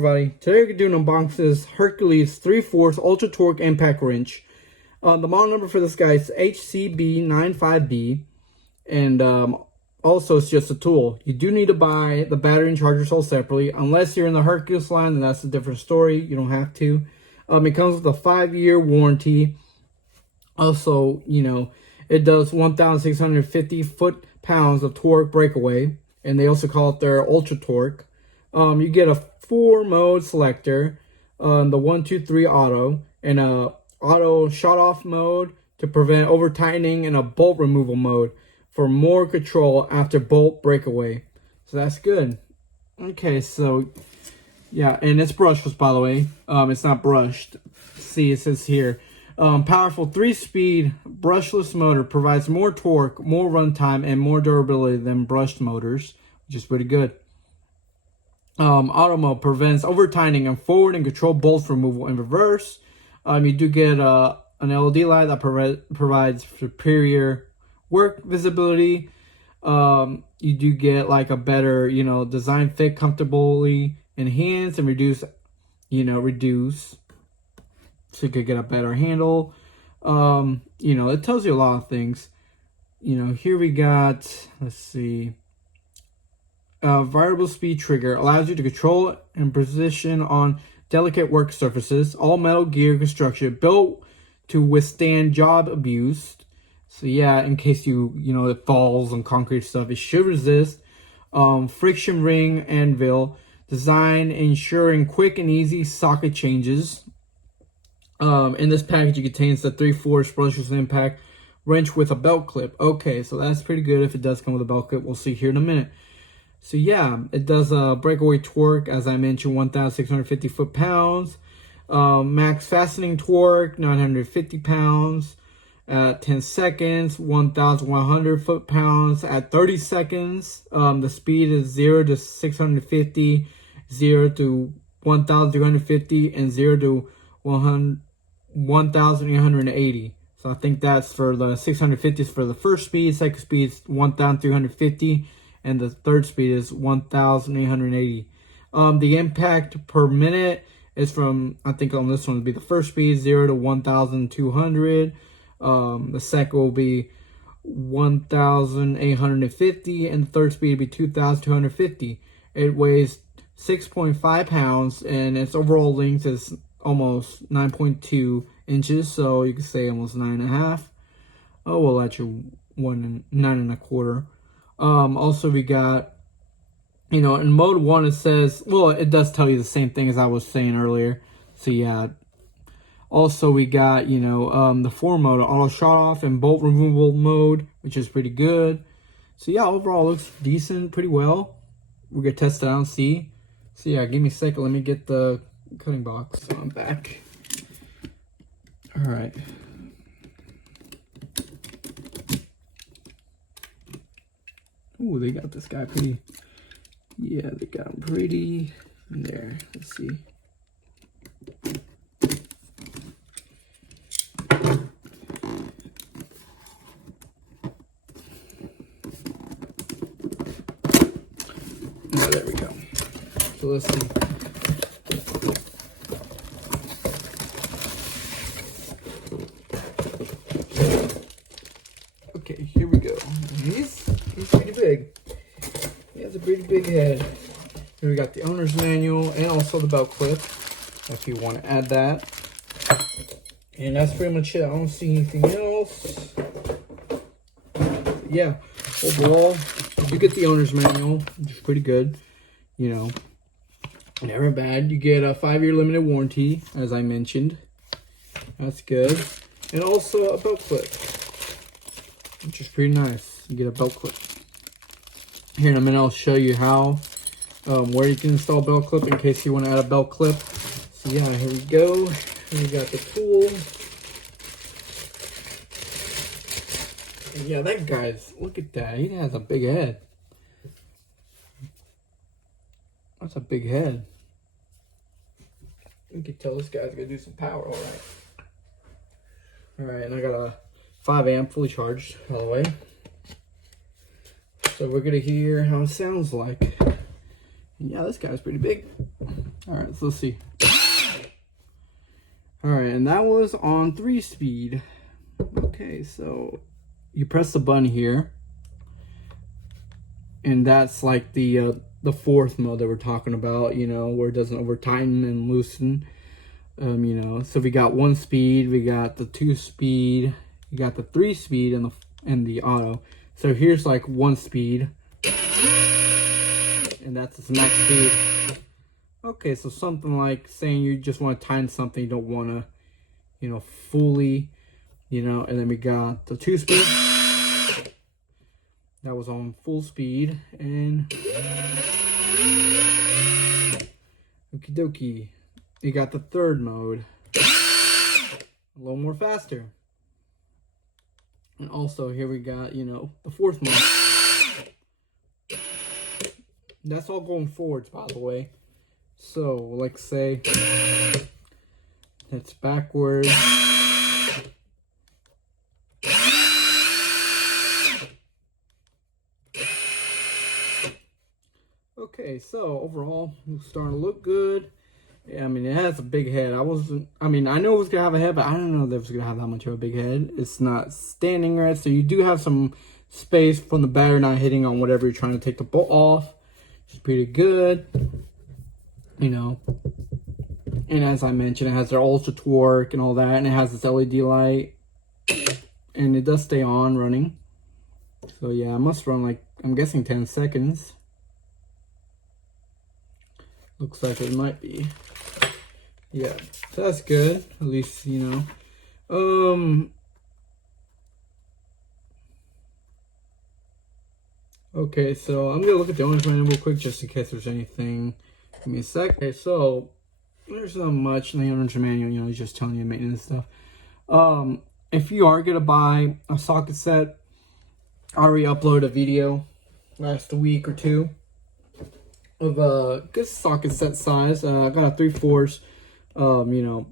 everybody, today we're doing unboxing this Hercules 3/4 Ultra Torque Impact Wrench. The model number for this guy is HCB95B, and also it's just a tool. You do need to buy the battery and charger sold separately. Unless you're in the Hercules line, then that's a different story. You don't have to. It comes with a 5-year warranty. Also, it does 1,650 foot-pounds of torque breakaway, and they also call it their Ultra Torque. You get a 4-mode selector, the 1, 2, 3 auto, and a auto shut-off mode to prevent over-tightening, and a bolt removal mode for more control after bolt breakaway. So that's good. Okay, so yeah, and it's brushless, by the way. It's not brushed. See, it says here, powerful 3-speed brushless motor provides more torque, more runtime, and more durability than brushed motors, which is pretty good. Auto mode prevents over-tightening and forward and control bolt removal in reverse. You do get an LED light that provides superior work visibility. You do get like a better, design fit comfortably in hands and reduce, so you could get a better handle. It tells you a lot of things. Here we got, let's see. Variable speed trigger allows you to control and position on delicate work surfaces. All metal gear construction built to withstand job abuse. So yeah, in case it falls on concrete stuff, it should resist. Friction ring anvil design ensuring quick and easy socket changes. In this package, it contains the 3/4 brushless impact wrench with a belt clip. Okay, so that's pretty good if it does come with a belt clip. We'll see here in a minute. So yeah, it does a breakaway torque, as I mentioned, 1,650 foot-pounds. Max fastening torque, 950 pounds. At 10 seconds, 1,100 foot-pounds. At 30 seconds, the speed is 0 to 650, 0 to 1,250, and 0 to 1,880. So I think that's for the 650 is for the first speed, second speed is 1,350, and the third speed is 1,880. The impact per minute is from, I think on this one would be the first speed, 0 to 1,200. The second will be 1,850, and the third speed will be 2,250. It weighs 6.5 pounds, and its overall length is almost 9.2 inches, so you could say almost 9.5. Oh, well, actually 9.25. Also we got, in mode 1 it says, well, it does tell you the same thing as I was saying earlier. So yeah. Also we got, the 4-mode, auto shut off and bolt removal mode, which is pretty good. So yeah, overall it looks decent, pretty well. We're gonna test it out and see. So yeah, give me a second, let me get the cutting box. So I'm back. All right. Ooh, they got this guy pretty. Yeah, they got him pretty in there. Let's see. Oh, there we go. So let's see. Okay, here we go. He's pretty big. He has a pretty big head. Here we got the owner's manual and also the belt clip, if you want to add that. And that's pretty much it. I don't see anything else. Yeah, overall, you get the owner's manual, which is pretty good. Never bad. You get a 5-year limited warranty, as I mentioned. That's good. And also a belt clip, which is pretty nice. You get a belt clip. Here in a minute, I'll show you how, where you can install a belt clip in case you want to add a belt clip. So yeah, here we go. We got the tool. And yeah, that guy's, look at that. He has a big head. That's a big head. You can tell this guy's gonna do some power, all right. All right, and I got a 5-amp fully charged, by the way. So we're gonna hear how it sounds like. And yeah, this guy's pretty big. All right, so let's see. All right, and that was on 3-speed. Okay, so you press the button here, and that's like the fourth mode that we're talking about, you know, where it doesn't over tighten and loosen. You know, so we got 1-speed, we got the 2-speed, you got the 3-speed, and the auto. So here's like 1-speed, and that's its max speed. Okay, so something like saying you just want to tighten something, you don't want to, you know, fully, you know. And then we got the 2-speed. That was on full speed, and okie dokie. You got the third mode, a little more faster. And also here we got, you know, the fourth mode. That's all going forwards, by the way. So, like say, it's backwards. Okay, so overall, it's starting to look good. I mean, it has a big head. I know it was gonna have a head, but I don't know if it was gonna have that much of a big head. It's not standing right, so you do have some space from the battery not hitting on whatever you're trying to take the bolt off. It's pretty good, you know. And as I mentioned, it has their ultra torque and all that, and it has this LED light, and it does stay on running. So yeah, it must run like, I'm guessing 10 seconds. Looks like it might be. Yeah, so that's good. At least, you know. Okay, so I'm gonna look at the owner's manual real quick just in case there's anything. Give me a sec. Okay, so there's not much in the owner's manual, you know, it's just telling you maintenance stuff. If you are gonna buy a socket set, I already uploaded a video last week or two of a good socket set size. I got a 3/4, you know,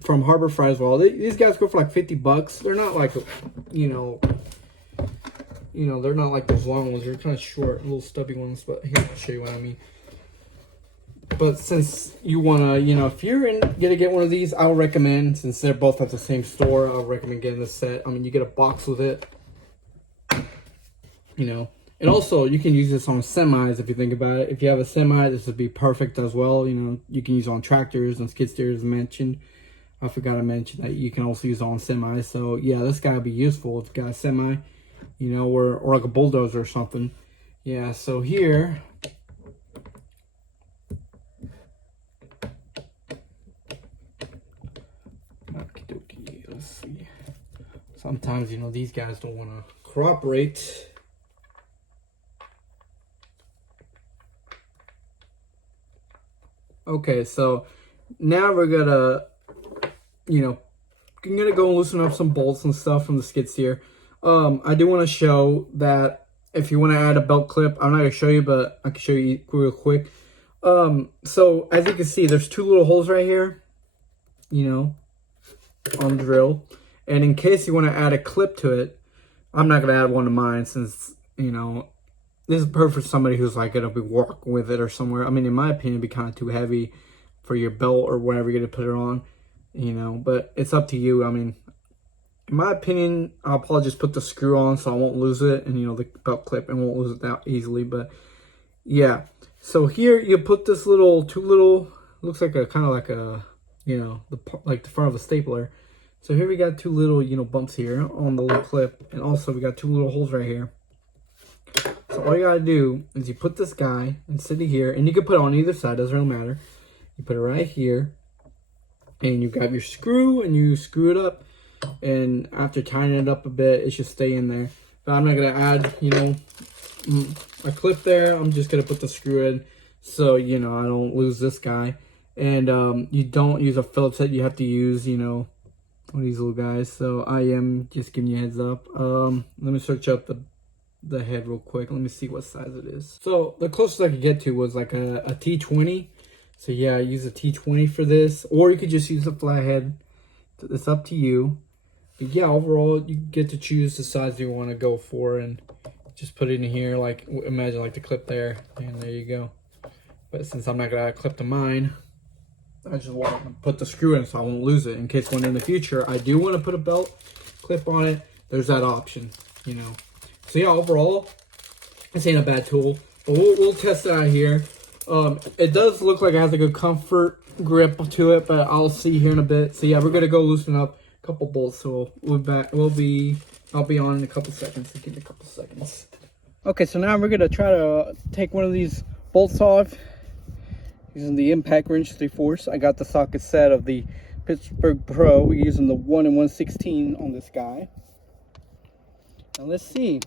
from Harbor Frei's Wall. These guys go for like $50. They're not like, you know, they're not like those long ones. They're kind of short, little stubby ones. But here, I'll show you what I mean. But since you wanna, you know, if you're gonna get one of these, I would recommend, since they're both at the same store, I would recommend getting this set. I mean, you get a box with it, you know. And also, you can use this on semis if you think about it. If you have a semi, this would be perfect as well. You know, you can use it on tractors and skid steers, as mentioned. I forgot to mention that you can also use it on semis. So, yeah, this guy would be useful if you got a semi, you know, or like a bulldozer or something. Yeah, so here, let's see. Sometimes, you know, these guys don't want to cooperate. Okay, so now we're gonna, you know, I'm gonna go and loosen up some bolts and stuff from the skid steer. I do want to show that if you want to add a belt clip, I'm not gonna show you, but I can show you real quick. So as you can see, there's two little holes right here, you know, on the drill. And in case you want to add a clip to it, I'm not gonna add one to mine since, you know, this is perfect for somebody who's like gonna be walking with it or somewhere. I mean, in my opinion, it'd be kind of too heavy for your belt or whatever you're gonna put it on, you know. But it's up to you. I mean, in my opinion, I'll probably just put the screw on so I won't lose it, and you know, the belt clip, and won't lose it that easily. But yeah, so here you put this two little, looks like a kind of like a, you know, like the front of a stapler. So here we got two little, you know, bumps here on the little clip, and also we got two little holes right here. So all you gotta do is you put this guy and sit it here, and you can put it on either side, doesn't really matter. You put it right here, and you grab your screw and you screw it up, and after tightening it up a bit, it should stay in there. But I'm not gonna add, you know, a clip there. I'm just gonna put the screw in so, you know, I don't lose this guy. And you don't use a Phillips head, you have to use, you know, one of these little guys. So I am just giving you a heads up. Let me search up the head real quick. Let me see what size it is. So the closest I could get to was like a T20. So yeah, I use a T20 for this, or you could just use a flathead. It's up to you. But yeah, overall you get to choose the size you want to go for, and just put it in here. Like, imagine like the clip there, and there you go. But since I'm not gonna clip the mine, I just want to put the screw in so I won't lose it in case when in the future I do want to put a belt clip on it. There's that option, you know. So yeah, overall, this ain't a bad tool, but we'll test it out here. It does look like it has a good comfort grip to it, but I'll see here in a bit. So yeah, we're gonna go loosen up a couple bolts. So we'll be back. I'll be on in a couple seconds. So give me a couple seconds. Okay, so now we're gonna try to take one of these bolts off using the impact wrench 3/4. I got the socket set of the Pittsburgh Pro. We're using the 1 1/16 on this guy. Now let's see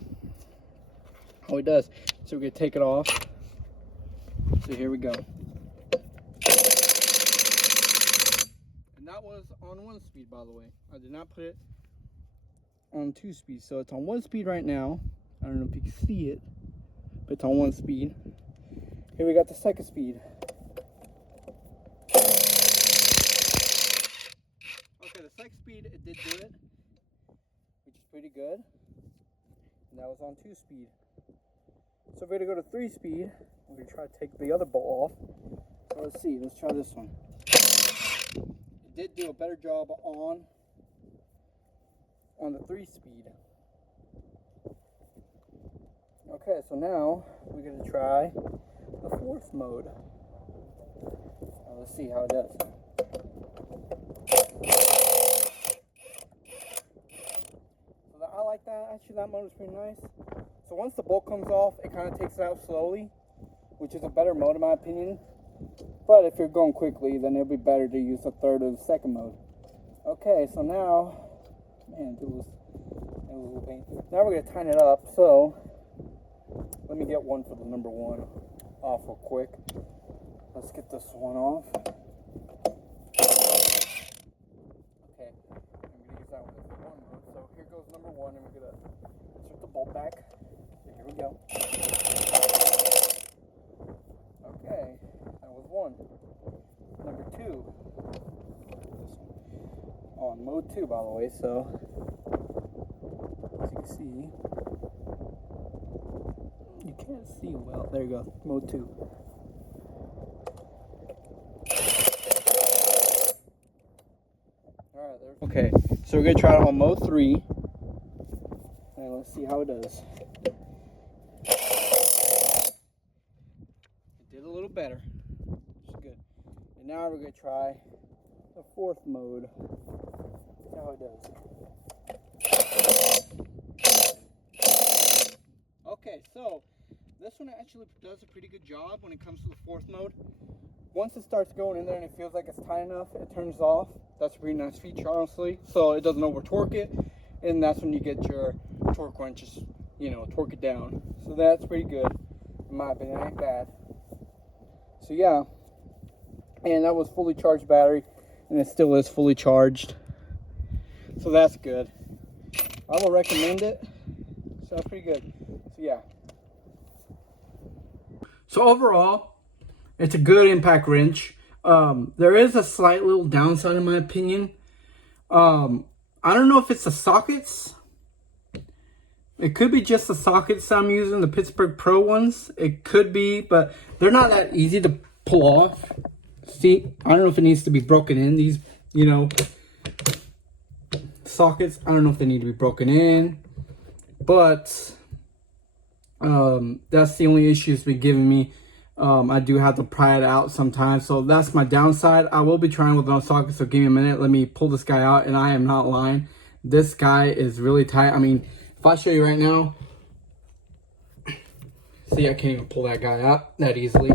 how it does. So we're gonna take it off. So here we go. And that was on 1 speed, by the way. I did not put it on 2 speed. So it's on 1 speed right now. I don't know if you can see it, but it's on 1 speed. Here we got the 2nd speed. Okay, the 2nd speed, it did do it, which is pretty good. And that was on 2 speed. So we're gonna go to 3 speed. We're gonna try to take the other bolt off. So let's see, let's try this one. It did do a better job on the 3 speed. Okay, so now we're gonna try the 4th mode. Now let's see how it does. So I like that. Actually, that mode is pretty nice. So once the bolt comes off, it kind of takes it out slowly, which is a better mode in my opinion. But if you're going quickly, then it'll be better to use the 3rd or the 2nd mode. Okay, so now, man, it was a little pain. Now we're gonna tighten it up. So let me get one for the number 1 off real quick. Let's get this one off. Okay, I'm gonna use that one as 1 mode. So here goes number 1, and we're gonna insert the bolt back. So here we go. Okay, that was 1. Number 2. On mode 2, by the way. So as you can see, you can't see well. There you go, mode 2. Alright, there. Okay, so we're gonna try it on mode 3. And let's see how it does. It did a little better. Which is good. And now we're gonna try the 4th mode. See how it does. Okay, so this one actually does a pretty good job when it comes to the 4th mode. Once it starts going in there and it feels like it's tight enough, it turns off. That's a pretty nice feature, honestly. So it doesn't over torque it, and that's when you get your torque wrenches, you know, torque it down. So that's pretty good, in my opinion. It ain't bad. So yeah, and that was fully charged battery, and it still is fully charged. So that's good. I will recommend it. So that's pretty good. So yeah. So overall, it's a good impact wrench. There is a slight little downside in my opinion. I don't know if it's the sockets. It could be just the sockets I'm using, the Pittsburgh Pro ones. It could be, but they're not that easy to pull off. See, I don't know if it needs to be broken in. These, you know, sockets, I don't know if they need to be broken in. But that's the only issue it's been giving me. I do have to pry it out sometimes, so that's my downside. I will be trying with no sockets, so give me a minute. Let me pull this guy out, and I am not lying. This guy is really tight. I mean, if I show you right now, see, I can't even pull that guy out that easily.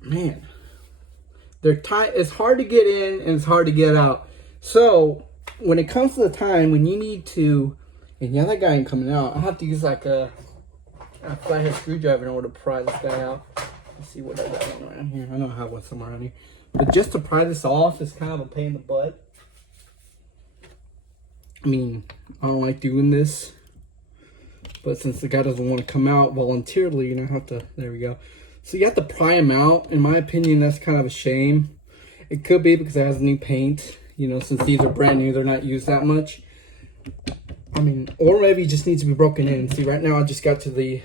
Man, they're tight. It's hard to get in, and it's hard to get out. So when it comes to the time when you need to, and yeah, that guy ain't coming out. I have to use like a flathead screwdriver in order to pry this guy out. Let's see what I got one around here. I know I have one somewhere around here. But just to pry this off is kind of a pain in the butt. I mean, I don't like doing this. But since the guy doesn't want to come out voluntarily, you know, I have to, there we go. So you have to pry him out. In my opinion, that's kind of a shame. It could be because it has new paint. You know, since these are brand new, they're not used that much. I mean, or maybe it just needs to be broken in. See, right now I just got to the,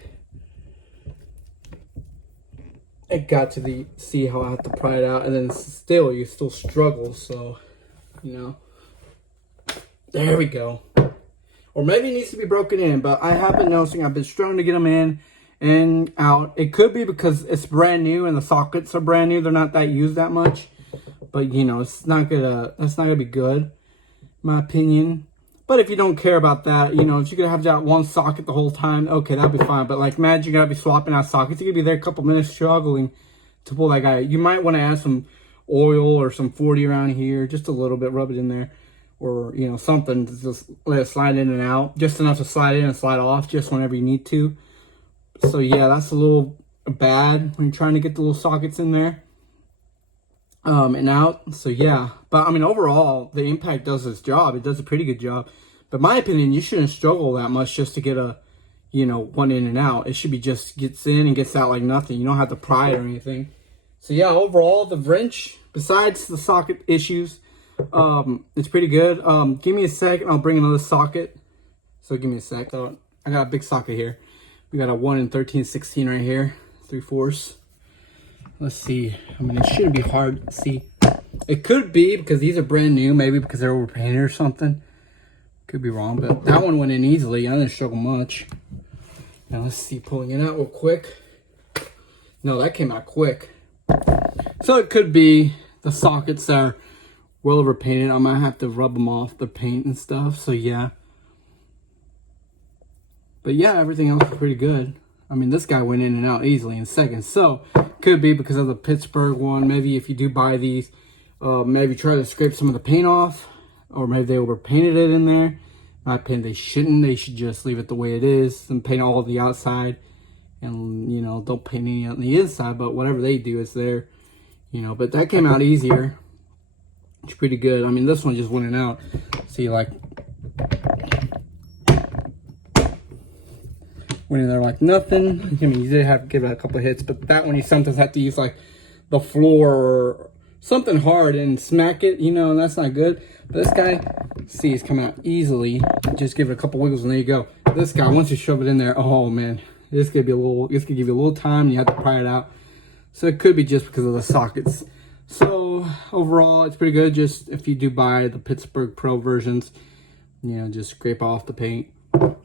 see how I have to pry it out, and then still, you still struggle, so, you know. There we go. Or maybe it needs to be broken in, but I have been noticing I've been struggling to get them in and out. It could be because it's brand new and the sockets are brand new. They're not that used that much. But, you know, it's not gonna be good, in my opinion. But if you don't care about that, you know, if you could have that one socket the whole time, okay, that'd be fine. But, like, imagine you gotta be swapping out sockets. You could be there a couple minutes struggling to pull that guy. You might want to add some oil or some 40 around here, just a little bit, rub it in there. Or, you know, something to just let it slide in and out. Just enough to slide in and slide off, just whenever you need to. So, yeah, that's a little bad when you're trying to get the little sockets in there. And out. So, yeah. But, I mean, overall, the impact does its job. It does a pretty good job. But in my opinion, you shouldn't struggle that much just to get a, you know, one in and out. It should be just gets in and gets out like nothing. You don't have to pry it or anything. So, yeah, overall, the wrench, besides the socket issues, it's pretty good. Give me a second. I'll bring another socket. So, give me a sec. So, I got a big socket here. We got a 1 in 13/16 right here. 3/4. Let's see. I mean, it shouldn't be hard to see. It could be because these are brand new. Maybe because they're overpainted or something. Could be wrong, but that one went in easily. I didn't struggle much. Now, let's see. Pulling it out real quick. No, that came out quick. So, it could be the sockets are well overpainted. I might have to rub them off the paint and stuff. So, yeah. But, yeah, everything else is pretty good. I mean, this guy went in and out easily in seconds. So, could be because of the Pittsburgh one. Maybe if you do buy these, maybe try to scrape some of the paint off. Or maybe they overpainted it in there. In my opinion, they shouldn't. They should just leave it the way it is and paint all of the outside. And, you know, don't paint any on the inside. But whatever they do is there. You know, but that came out easier. It's pretty good. I mean, this one just went in and out. See, like, went in there like nothing. I mean, you did have to give it a couple of hits, but that one you sometimes have to use like the floor or something hard and smack it, you know, and that's not good. But this guy, see, it's coming out easily. Just give it a couple wiggles and there you go. This guy, once you shove it in there, oh man, this could give you a little time. And you have to pry it out. So it could be just because of the sockets. So overall, it's pretty good. Just if you do buy the Pittsburgh Pro versions, you know, just scrape off the paint.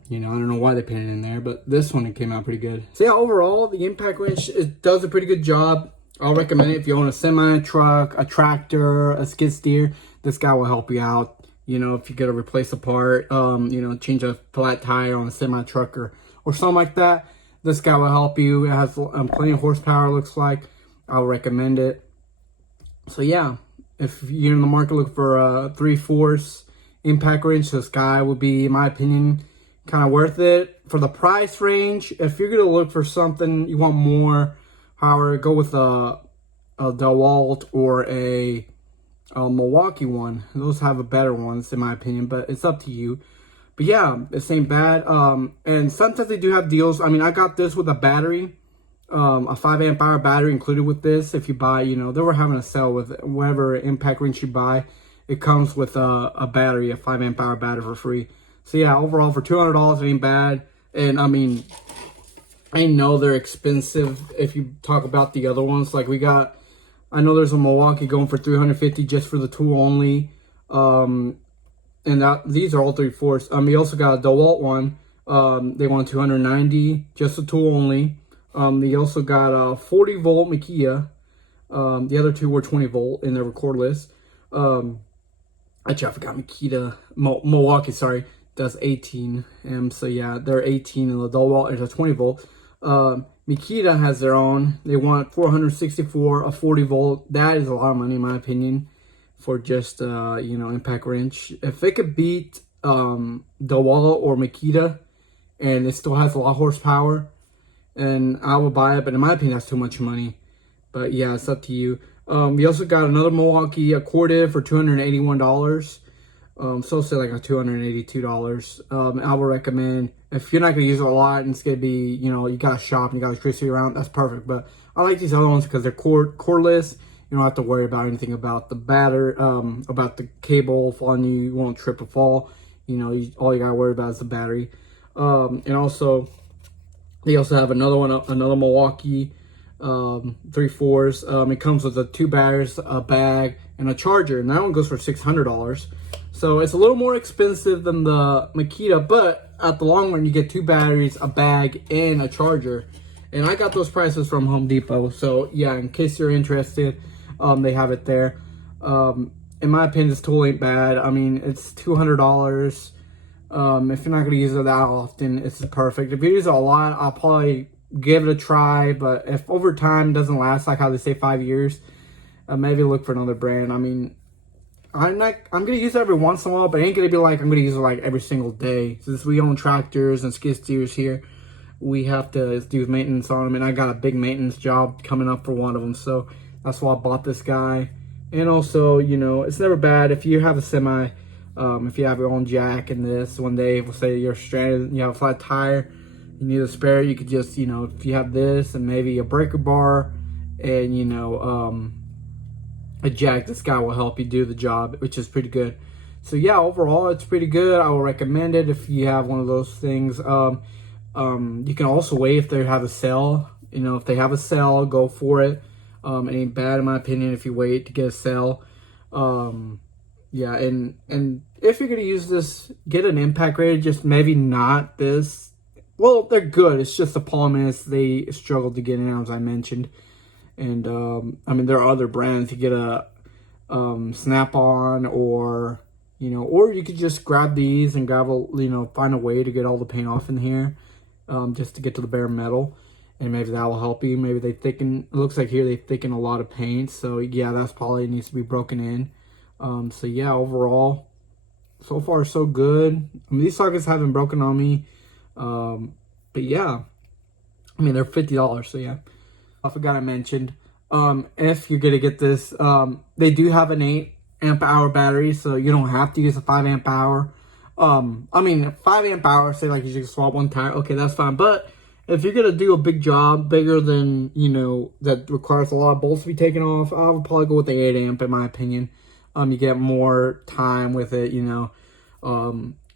You know, I don't know why they painted in there, but this one, it came out pretty good. So yeah, overall, the impact wrench, it does a pretty good job. I'll recommend it if you own a semi truck, a tractor, a skid steer. This guy will help you out. You know, if you got to replace a part, you know, change a flat tire on a semi truck or something like that, this guy will help you. It has plenty of horsepower, looks like. I'll recommend it. So yeah, if you're in the market looking for a 3/4 impact wrench, this guy would be, in my opinion, kind of worth it. For the price range, if you're going to look for something, you want more power, go with a DeWalt or a Milwaukee one. Those have a better ones, in my opinion, but it's up to you. But yeah, this ain't bad. And sometimes they do have deals. I mean, I got this with a battery. A 5 amp hour battery included with this. If you buy, you know, they were having a sale with whatever impact wrench you buy. It comes with a battery, a 5 amp hour battery for free. So yeah, overall for $200, it ain't bad. And I mean, I know they're expensive if you talk about the other ones. Like we got, I know there's a Milwaukee going for $350 just for the tool only. And these are all 3/4. We also got a DeWalt one. They want $290 just the tool only. They also got a 40 volt Makita. The other two were 20 volt in their cordless. Actually, I forgot Makita. Milwaukee, sorry, does 18 amps. So yeah, they're 18 and the DeWalt is a 20 volt. Makita has their own. They want $464 a 40 volt. That is a lot of money in my opinion for just you know, impact wrench. If it could beat DeWalt or Makita and it still has a lot of horsepower, and I will buy it, but in my opinion, that's too much money. But yeah, it's up to you. We also got another Milwaukee, a corded for $281. So say like a $282. I would recommend, if you're not going to use it a lot and it's going to be, you know, you got to shop and you got electricity around, that's perfect. But I like these other ones because they're cordless. You don't have to worry about anything about the about the cable falling you. You won't trip or fall. You know, all you gotta worry about is the battery. And also, they also have another one, another Milwaukee 3/4. It comes with 2 batteries, a bag, and a charger, and that one goes for $600. So it's a little more expensive than the Makita, but at the long run, you get 2 batteries, a bag, and a charger. And I got those prices from Home Depot. So yeah, in case you're interested, they have it there. In my opinion, this tool ain't bad. I mean, it's $200. If you're not going to use it that often, it's perfect. If you use it a lot, I'll probably give it a try. But if over time it doesn't last, like how they say 5 years, maybe look for another brand. I mean, I'm going to use it every once in a while, but it ain't going to be like I'm going to use it like every single day. Since we own tractors and skid steers here, we have to do maintenance on them. And I got a big maintenance job coming up for one of them. So that's why I bought this guy. And also, you know, it's never bad if you have a semi. If you have your own jack in this, one day, we'll say you're stranded, you have a flat tire, you need a spare, you could just, you know, if you have this and maybe a breaker bar and, you know, a jack, this guy will help you do the job, which is pretty good. So yeah, overall, it's pretty good. I will recommend it if you have one of those things. You can also wait if they have a sale. You know, if they have a sale, go for it. It ain't bad in my opinion if you wait to get a sale. Yeah, and if you're gonna use this, get an impact rated, just maybe not this. Well, they're good. It's just the problem is they struggle to get in, as I mentioned. And I mean, there are other brands. You get a Snap-on, or you know, or you could just grab these and grab a, you know, find a way to get all the paint off in here, just to get to the bare metal. And maybe that will help you. Maybe they thicken. It looks like here they thicken a lot of paint. So yeah, that's probably needs to be broken in. So yeah, overall, so far so good. I mean, these sockets haven't broken on me. But yeah, I mean, they're $50. So yeah, I forgot I mentioned, if you're gonna get this, they do have an 8 amp hour battery, so you don't have to use a 5 amp hour. I mean, 5 amp hour, say like you should swap one tire. Okay, that's fine. But if you're gonna do a big job, bigger than, you know, that requires a lot of bolts to be taken off, I would probably go with the 8 amp in my opinion. You get more time with it, you know.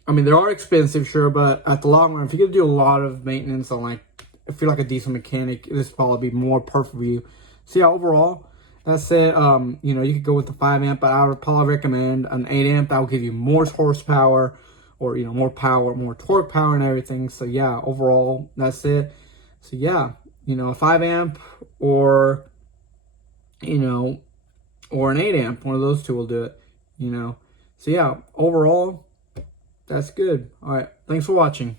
I mean, they are expensive, sure, but at the long run, if you're gonna do a lot of maintenance on, like, if you're like a decent mechanic, this will probably be more perfect for you. So yeah, overall, that's it. You know, you could go with the 5 amp, but I would probably recommend an 8 amp. That will give you more horsepower, or, you know, more power, more torque power and everything. So yeah, overall, that's it. So yeah, you know, a 5 amp or, you know, or an 8 amp, one of those two will do it, you know. So yeah, overall, that's good. All right, thanks for watching.